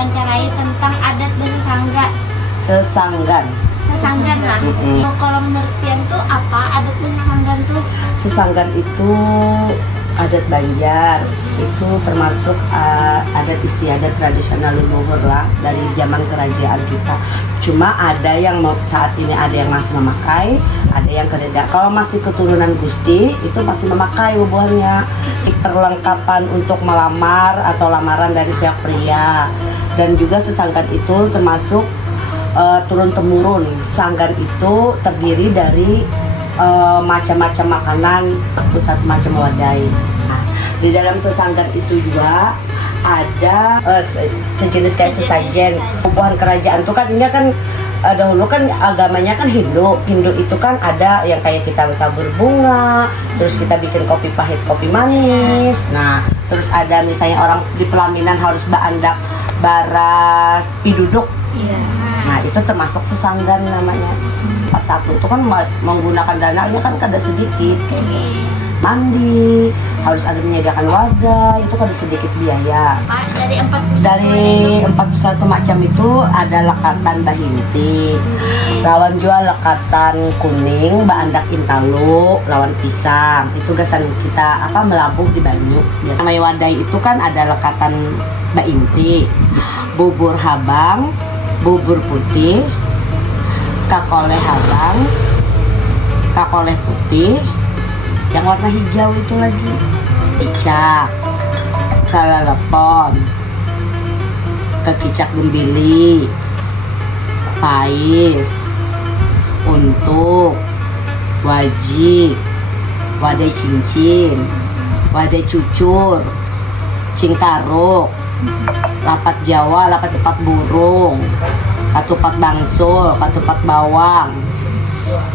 mewawancarai tentang adat Basa Sangga. Sesanggan. Sesanggan lah. Kalau menurut Pian tuh apa adat Basa Sanggan tuh? Sesanggan itu adat Banjar, itu termasuk adat istiadat tradisional leluhur lah dari zaman kerajaan kita. Cuma ada yang saat ini ada yang masih memakai, ada yang kereda. Kalau masih keturunan Gusti itu masih memakai bubuhannya. Perlengkapan untuk melamar atau lamaran dari pihak pria. Dan juga sesanggan itu termasuk turun temurun. Sanggan itu terdiri dari macam-macam makanan, pusat macam wadai. Nah, di dalam sesanggan itu juga ada sejenis kayak sesajen. Bubuhan kerajaan itu kan ini kan dahulu kan agamanya kan Hindu. Hindu itu kan ada yang kayak kita tabur bunga, terus kita bikin kopi pahit, kopi manis. Nah, terus ada misalnya orang di pelaminan harus baandak baras piduduk. Nah, itu termasuk sesanggan namanya. 41 itu kan menggunakan dananya kan kada sedikit. Mandi, harus ada menyediakan wadah, itu kada sedikit biaya. Dari 41 macam itu ada lekatan bahinti, lawan jual lekatan kuning, baandak intalu, lawan pisang. Itu gasan kita melabuh di banyu. Sama wadai itu kan ada lekatan bainti, bubur habang, bubur putih, kakoleh habang, kakoleh putih, yang warna hijau itu lagi, kicak, kalalepon, kekicak gembili, pais, untuk, wajik, wadai cincin, wadai cucur, cingkaruk, lapat Jawa, lapat tepat burung, katupat bangsul, katupat bawang,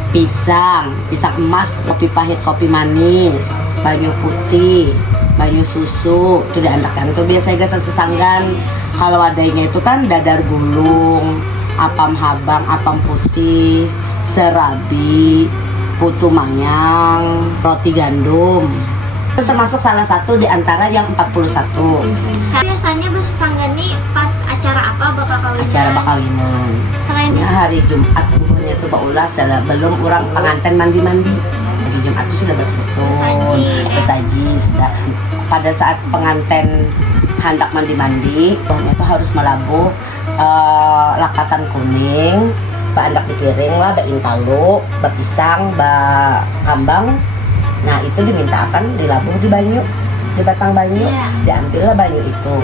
pisang emas, kopi pahit, kopi manis, banyu putih, banyu susu. Itu diandakan tuh biasanya gak sesanggan. Kalau wadainya itu kan dadar gulung, apam habang, apam putih, serabi, putu manyang, roti gandum. Itu termasuk salah satu di antara yang 41. Biasanya Basa Sanggan nih pas acara apa bakal kawinan? Acara bakawinan. Selain Nah, hari Jumat buburnya itu baulas belum orang pengantin mandi-mandi. Hari Jumat itu sudah besaji sudah. Pada saat pengantin hendak mandi-mandi, itu harus melabuh lakatan kuning, baandak di piring lah, intalu, pisang, kambang. Nah, itu dimintakan dilabuh di banyu, di batang banyu, diambillah banyu itu.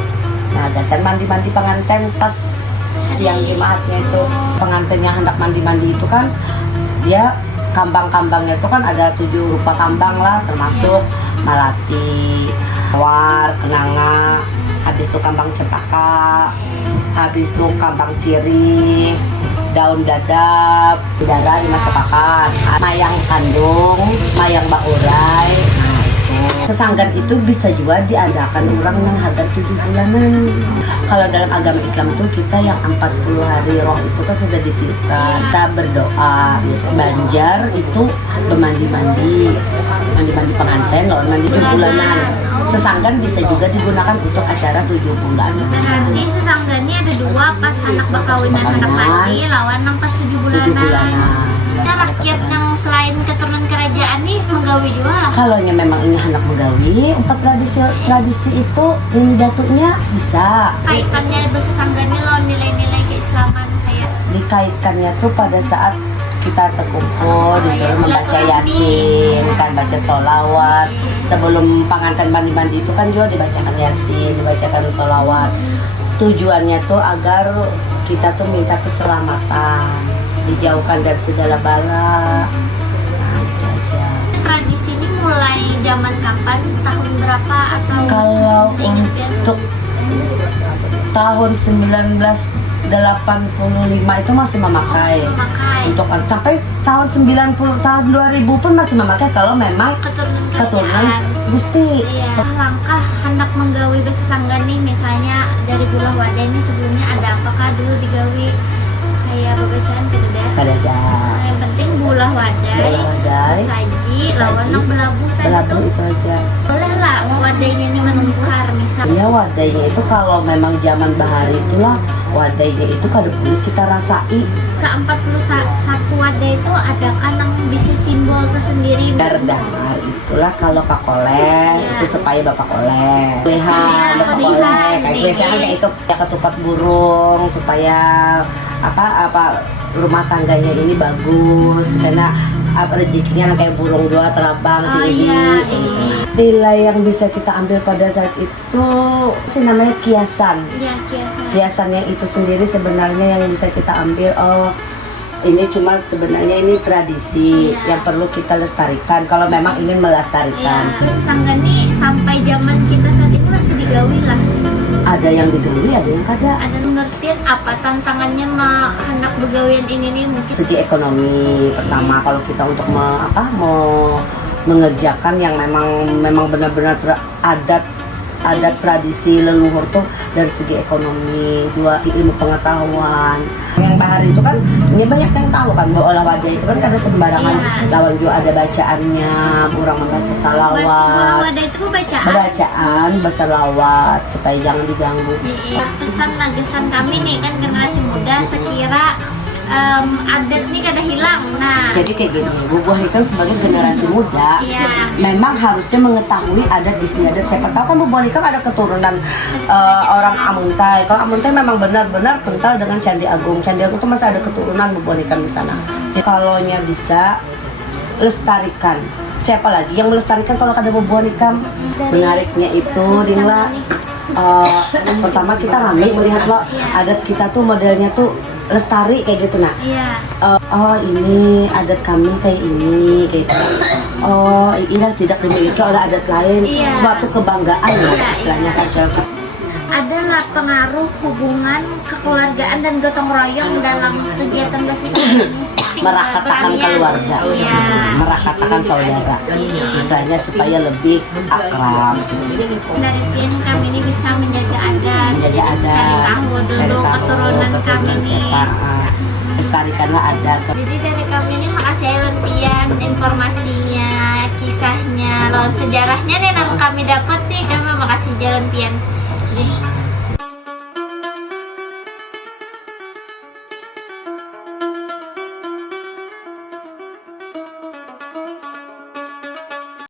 Nah, gasan mandi-mandi pengantin pas siang Jumatnya itu, pengantinnya hendak mandi-mandi itu kan dia kambang-kambangnya itu kan ada 7 rupa kambang lah, termasuk malati, war, kenanga, habis itu kambang cempaka, habis itu kambang sirih, daun dadap, udara dimasukkan, mayang kandung, mayang baurai. Nah, itu sesanggan itu bisa juga diadakan orang yang hadir 7 bulanan. Kalau dalam agama Islam itu kita yang 40 hari roh itu kan sudah ditiupkan, kita berdoa. Biasa Banjar itu bermandi-mandi pengantin, lawan mandi 7 bulanan. Sesanggan bisa juga digunakan untuk acara 7 bulanan. Berarti sesanggannya ada 2 pas anak bakawinan anak mandi, lawan yang pas 7 bulanan. Nah, rakyat yang selain keturunan kerajaan nih menggawi juga lah. Kalau memang ini anak menggawi, 4 tradisi itu ini datuknya bisa. Kaitannya Basa Sanggan nih lawan nilai-nilai keislaman kayak Dikaitkannya tuh pada saat kita terkumpul disuruh membaca yasin, kan baca sholawat. Sebelum pengantin mandi-mandi itu kan juga dibacakan yasin, dibacakan sholawat. Tujuannya tuh agar kita tuh minta keselamatan, dijauhkan dari segala bala. Nah, itu aja. tradisi ini mulai zaman kapan? Tahun berapa atau Kalau seingat Pian? untuk tahun 1985 itu masih memakai. Untuk sampai tahun 90 tahun 2000 pun masih memakai kalau memang keturunan keturunan kerajaan. Gusti. Iya. Langkah hendak menggawi Basa Sanggan nih, misalnya dari bulah wadah ini sebelumnya ada apakah dulu digawi kayak bebacaan kededa? Kadada. Yang penting bulah wadai, saji, lawan nak belabuh tadi Belabu tuh. itu aja. Boleh lah wadainya ini menukar, misal Ya wadainya itu kalau memang zaman bahari itulah wadainya itu kada perlu kita rasai. Ke 41 wadah itu ada kan yang bisa simbol tersendiri. Dardar itulah kalau kakoleh itu supaya bapak koleh. Lehan bapak koleh kayak biasanya kayak itu ya ketupat burung supaya apa rumah tangganya ini bagus karena rezekinya kayak burung dua terbang tinggi. Nilai yang bisa kita ambil pada saat itu sih namanya kiasan. Iya, kiasan. Kiasannya itu sendiri sebenarnya yang bisa kita ambil, oh ini cuma sebenarnya ini tradisi yang perlu kita lestarikan kalau memang ingin melestarikan. Terus sangga nih sampai zaman kita saat ini masih digawi lah. Ada yang digawi, ada yang kada. Ada menurut Pian apa tantangannya mah anak begawian ini nih mungkin? Segi ekonomi pertama kalau kita untuk mau mengerjakan yang memang benar-benar adat tradisi leluhur tuh dari segi ekonomi, dua ilmu pengetahuan. Yang bahari itu kan ini banyak yang tahu kan bahwa olah wadah itu kan kada sembarangan. Lawan juga ada bacaannya, orang membaca salawat. Wadah itu bacaan. Bacaan bersalawat supaya jangan diganggu. Pesan kami nih kan generasi muda sekira adat nih kada hilang. Nah, jadi kayak gini, Bu Buah kan sebagai generasi muda, memang harusnya mengetahui adat istiadat. Siapa tahu kan Bu Buah kan ada keturunan orang Amuntai. Kalau Amuntai memang benar-benar kental dengan Candi Agung. Candi Agung itu masih ada keturunan Bu Buah di sana. Jadi kalau bisa lestarikan. Siapa lagi yang melestarikan kalau kada Bu Buah menariknya itu Dingla. Pertama kita rame melihat lo adat kita tuh modelnya tuh lestari kayak gitu nah. Oh ini adat kami kayak ini kayak gitu. Oh ini tidak dimiliki oleh adat lain. Suatu kebanggaan lah istilahnya kan. Adalah pengaruh hubungan kekeluargaan dan gotong royong dalam kegiatan basis merakatakan keluarga, merakatakan saudara, istilahnya supaya lebih akrab. Dari Pian kami ini bisa menjaga adat, cari tahu dulu keturunan kami ini. Lestarikanlah adat. Jadi dari kami ini makasih Ailen Pian informasinya, kisahnya, lawan sejarahnya nih yang kami dapat nih, kami makasih Jalan Pian.